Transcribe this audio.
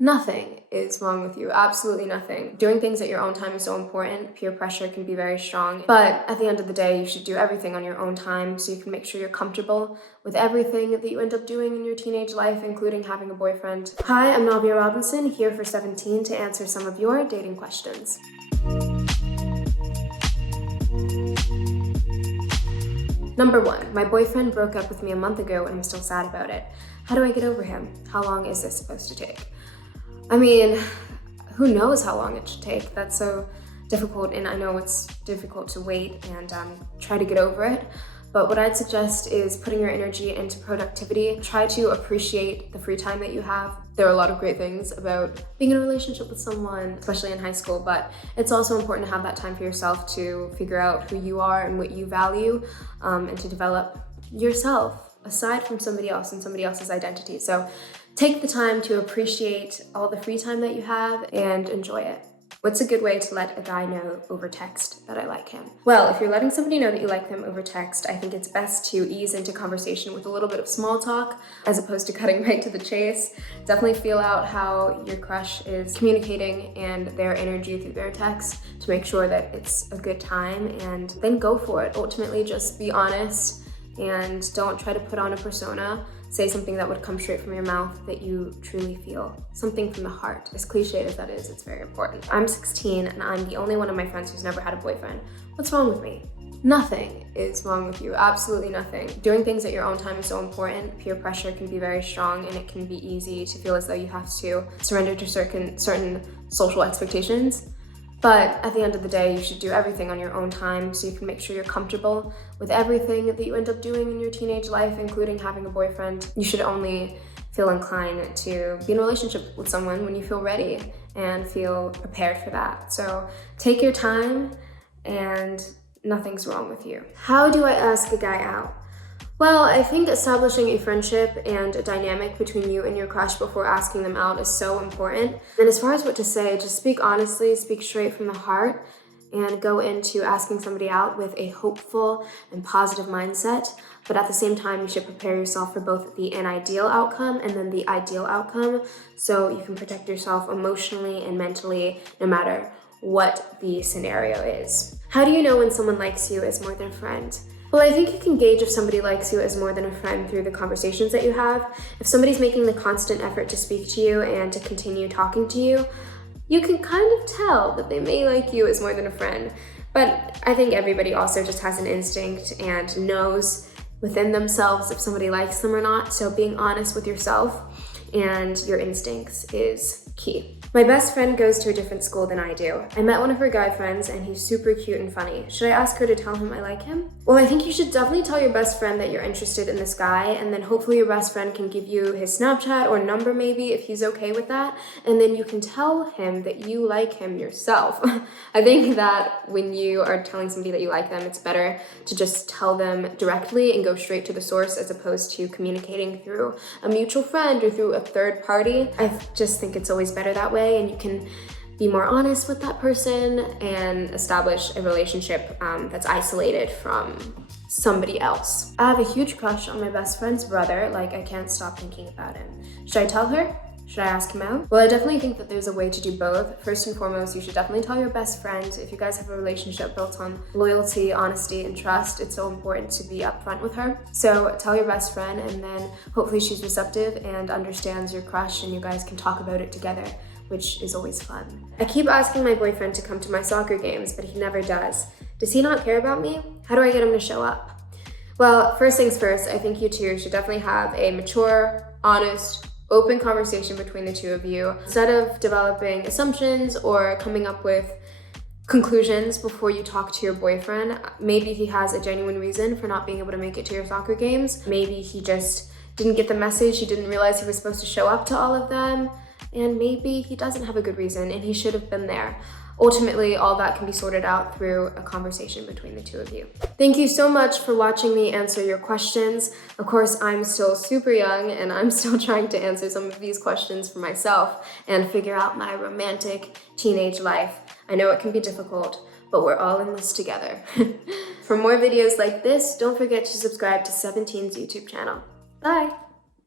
Nothing is wrong with you, absolutely nothing. Doing things at your own time is so important. Peer pressure can be very strong, but at the end of the day, you should do everything on your own time so you can make sure you're comfortable with everything that you end up doing in your teenage life, including having a boyfriend. Hi, I'm Navia Robinson, here for 17 to answer some of your dating questions. Number 1, my boyfriend broke up with me a month ago and I'm still sad about it. How do I get over him? How long is this supposed to take? I mean, who knows how long it should take? That's so difficult, and I know it's difficult to wait and try to get over it. But what I'd suggest is putting your energy into productivity. Try to appreciate the free time that you have. There are a lot of great things about being in a relationship with someone, especially in high school, but it's also important to have that time for yourself to figure out who you are and what you value, and to develop yourself aside from somebody else and somebody else's identity. So take the time to appreciate all the free time that you have and enjoy it. What's a good way to let a guy know over text that I like him? Well, if you're letting somebody know that you like them over text, I think it's best to ease into conversation with a little bit of small talk as opposed to cutting right to the chase. Definitely feel out how your crush is communicating and their energy through their text to make sure that it's a good time, and then go for it. Ultimately, just be honest and don't try to put on a persona. Say something that would come straight from your mouth that you truly feel. Something from the heart. As cliched as that is, it's very important. I'm 16 and I'm the only one of my friends who's never had a boyfriend. What's wrong with me? Nothing is wrong with you, absolutely nothing. Doing things at your own time is so important. Peer pressure can be very strong and it can be easy to feel as though you have to surrender to certain social expectations. But at the end of the day, you should do everything on your own time so you can make sure you're comfortable with everything that you end up doing in your teenage life, including having a boyfriend. You should only feel inclined to be in a relationship with someone when you feel ready and feel prepared for that. So take your time and nothing's wrong with you. How do I ask a guy out? Well, I think establishing a friendship and a dynamic between you and your crush before asking them out is so important. And as far as what to say, just speak honestly, speak straight from the heart, and go into asking somebody out with a hopeful and positive mindset. But at the same time, you should prepare yourself for both the ideal outcome and then the ideal outcome, so you can protect yourself emotionally and mentally no matter what the scenario is. How do you know when someone likes you as more than a friend? Well, I think you can gauge if somebody likes you as more than a friend through the conversations that you have. If somebody's making the constant effort to speak to you and to continue talking to you, you can kind of tell that they may like you as more than a friend. But I think everybody also just has an instinct and knows within themselves if somebody likes them or not. So being honest with yourself and your instincts is key. My best friend goes to a different school than I do. I met one of her guy friends and he's super cute and funny. Should I ask her to tell him I like him? Well, I think you should definitely tell your best friend that you're interested in this guy, and then hopefully your best friend can give you his Snapchat or number maybe if he's okay with that, and then you can tell him that you like him yourself. I think that when you are telling somebody that you like them, it's better to just tell them directly and go straight to the source as opposed to communicating through a mutual friend or through a third party. I just think it's always better that way, and you can be more honest with that person and establish a relationship that's isolated from somebody else. I have a huge crush on my best friend's brother, like I can't stop thinking about him. Should I tell her? Should I ask him out? Well, I definitely think that there's a way to do both. First and foremost, you should definitely tell your best friend. If you guys have a relationship built on loyalty, honesty, and trust, it's so important to be upfront with her. So tell your best friend, and then hopefully she's receptive and understands your crush and you guys can talk about it together, which is always fun. I keep asking my boyfriend to come to my soccer games, but he never does. Does he not care about me? How do I get him to show up? Well, first things first, I think you two should definitely have a mature, honest, open conversation between the two of you. Instead of developing assumptions or coming up with conclusions before you talk to your boyfriend, maybe he has a genuine reason for not being able to make it to your soccer games. Maybe he just didn't get the message, he didn't realize he was supposed to show up to all of them, and maybe he doesn't have a good reason and he should have been there. Ultimately, all that can be sorted out through a conversation between the two of you. Thank you so much for watching me answer your questions. Of course, I'm still super young and I'm still trying to answer some of these questions for myself and figure out my romantic teenage life. I know it can be difficult, but we're all in this together. For more videos like this, don't forget to subscribe to 17's YouTube channel. Bye!